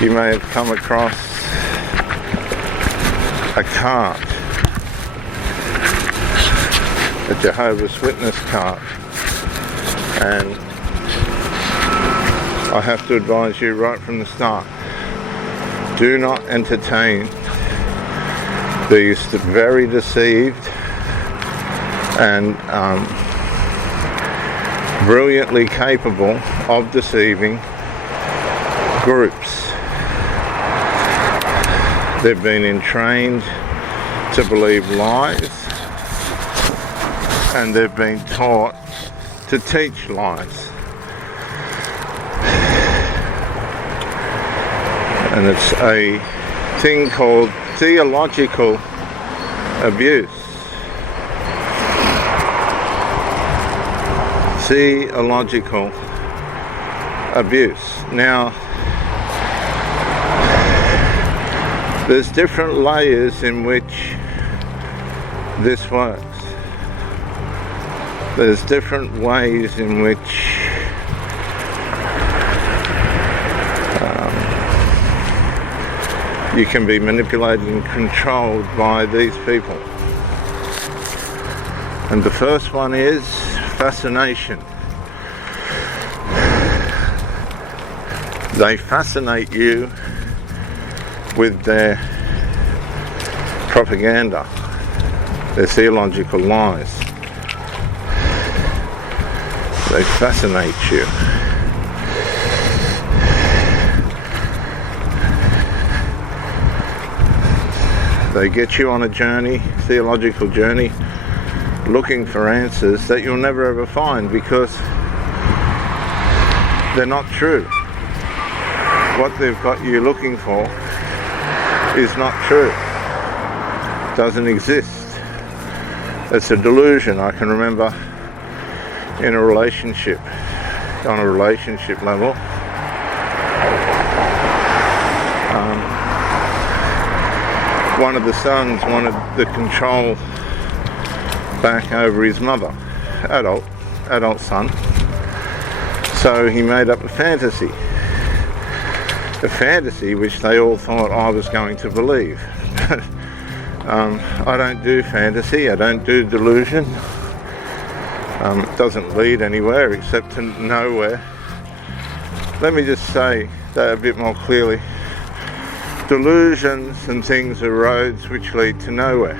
You may have come across a cart, a Jehovah's Witness cart, and I have to advise you right from the start, do not entertain these very deceived and brilliantly capable of deceiving groups. They've been entrained to believe lies, and they've been taught to teach lies. And it's a thing called theological abuse. Theological abuse. Now, there's different layers in which this works. There's different ways in which you can be manipulated and controlled by these people. And the first one is fascination. They fascinate you with their propaganda, their theological lies. They fascinate you. They get you on a journey, theological journey, looking for answers that you'll never ever find because they're not true. What they've got you looking for is not true. Doesn't exist. It's a delusion. I can remember in a relationship, on a relationship level, one of the sons wanted the control back over his mother, adult son. So he made up a fantasy which they all thought I was going to believe. I don't do fantasy, I don't do delusion. It doesn't lead anywhere except to nowhere. Let me just say that a bit more clearly. Delusions and things are roads which lead to nowhere.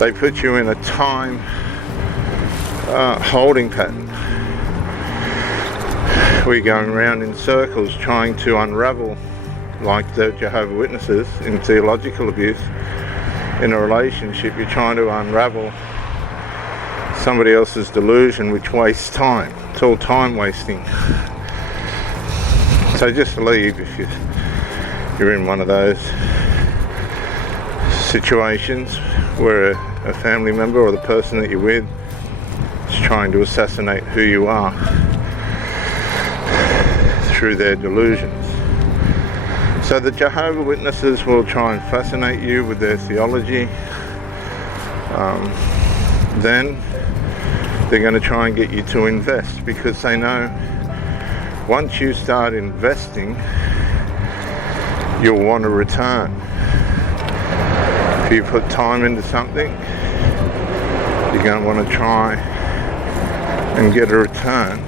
They put you in a time holding pattern. We're going around in circles trying to unravel, like the Jehovah's Witnesses in theological abuse. In a relationship, you're trying to unravel somebody else's delusion, which wastes time. It's all time wasting. So just leave if you're in one of those situations where a family member or the person that you're with is trying to assassinate who you are through their delusions. So the Jehovah's Witnesses will try and fascinate you with their theology. Then they're going to try and get you to invest, because they know once you start investing, you'll want a return. If you put time into something, you're going to want to try and get a return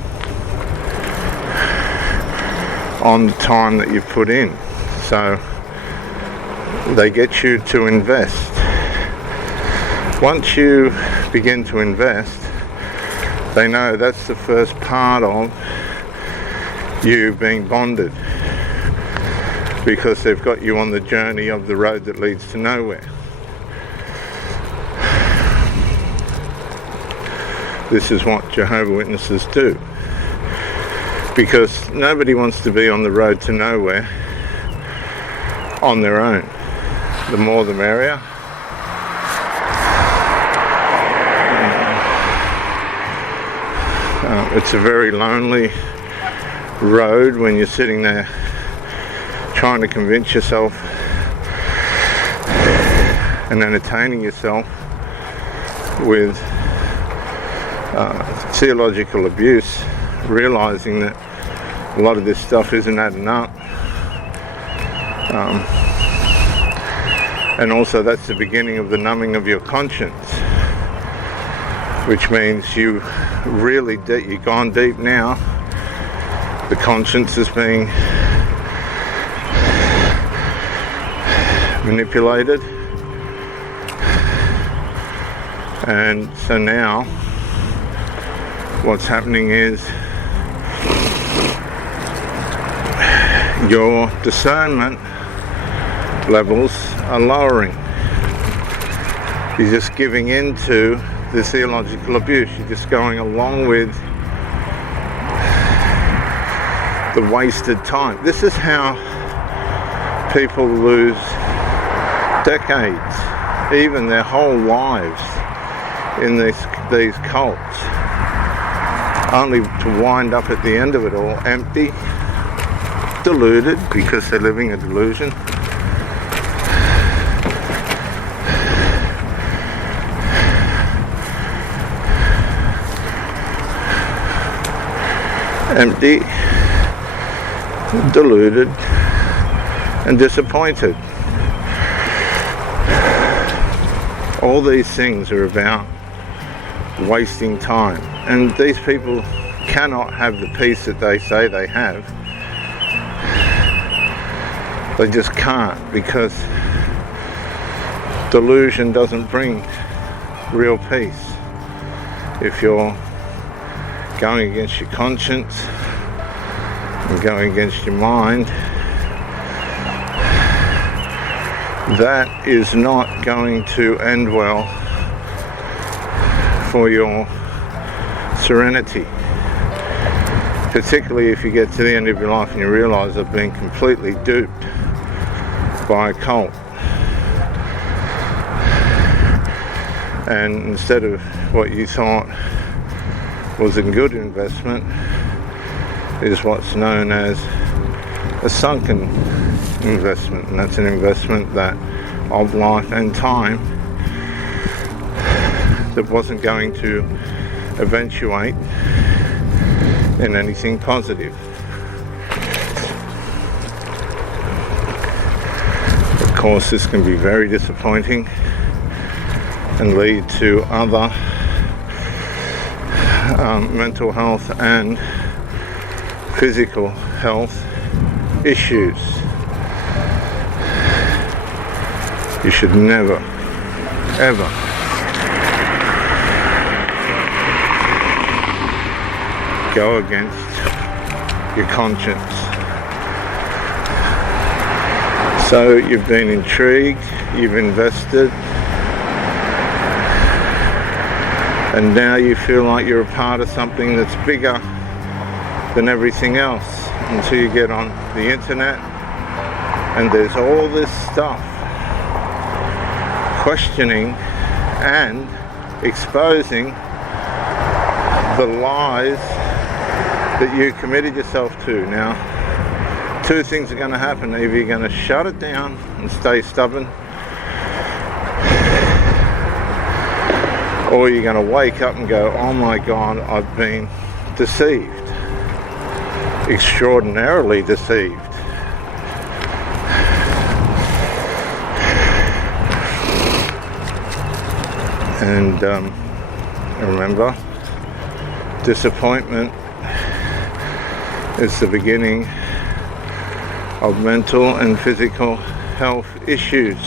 on the time that you've put in. So they get you to invest. Once you begin to invest, they know that's the first part of you being bonded, because they've got you on the journey of the road that leads to nowhere. This is what Jehovah's Witnesses do, because nobody wants to be on the road to nowhere on their own. The more the merrier. It's a very lonely road when you're sitting there trying to convince yourself and entertaining yourself with theological abuse, realizing that a lot of this stuff isn't adding up. And also that's the beginning of the numbing of your conscience, which means you really you've gone deep now. The conscience is being manipulated, and so now what's happening is your discernment levels are lowering. You're just giving in to the theological abuse. You're just going along with the wasted time. This is how people lose decades, even their whole lives, in these cults, only to wind up at the end of it all empty, deluded, because they're living a delusion. Empty, deluded, and disappointed. All these things are about wasting time, and these people cannot have the peace that they say they have. They just can't, because delusion doesn't bring real peace. If you're going against your conscience and going against your mind, that is not going to end well for your serenity, particularly if you get to the end of your life and you realize I've been completely duped by a cult, and instead of what you thought was a good investment is what's known as a sunken investment, and that's an investment that of life and time that wasn't going to eventuate in anything positive. Of course, this can be very disappointing and lead to other mental health and physical health issues. You should never, ever go against your conscience. So you've been intrigued, you've invested, and now you feel like you're a part of something that's bigger than everything else, until you get on the internet and there's all this stuff questioning and exposing the lies that you committed yourself to. Now, two things are going to happen. Either you're going to shut it down and stay stubborn, or you're going to wake up and go, oh my God, I've been deceived, extraordinarily deceived. And remember, disappointment is the beginning of mental and physical health issues.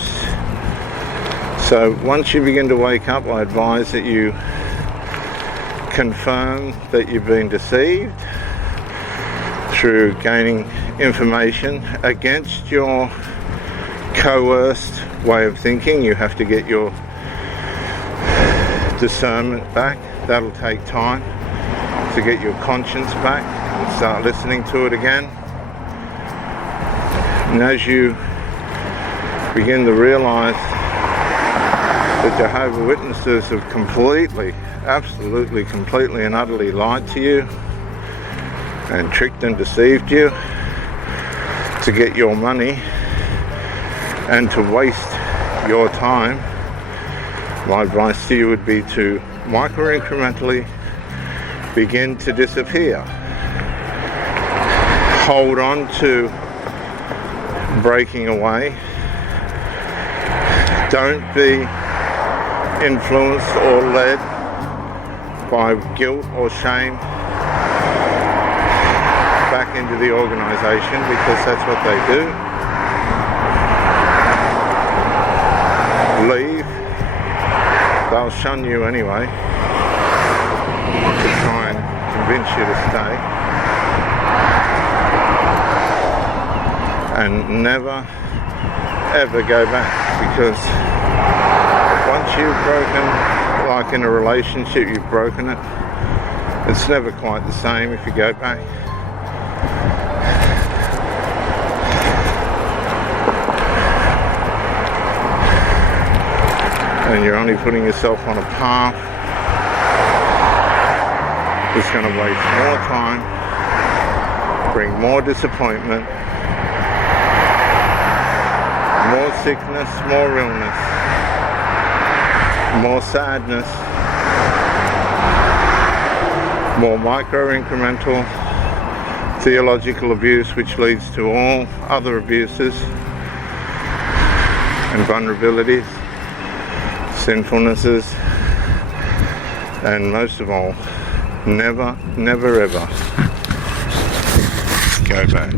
So once you begin to wake up, I advise that you confirm that you've been deceived through gaining information against your coerced way of thinking. You have to get your discernment back. That'll take time to get your conscience back and start listening to it again. And as you begin to realize that Jehovah's Witnesses have completely, absolutely, completely and utterly lied to you and tricked and deceived you to get your money and to waste your time, my advice to you would be to micro-incrementally begin to disappear. Hold on to breaking away. Don't be influenced or led by guilt or shame back into the organization, because that's what they do. Leave. They'll shun you anyway to try and convince you to stay. And never ever go back, because once you've broken, like in a relationship, you've broken it. It's never quite the same if you go back. And you're only putting yourself on a path that's going to waste more time, bring more disappointment, more sickness, more illness, more sadness, more micro-incremental theological abuse, which leads to all other abuses and vulnerabilities, sinfulnesses, and most of all, never, never ever go back.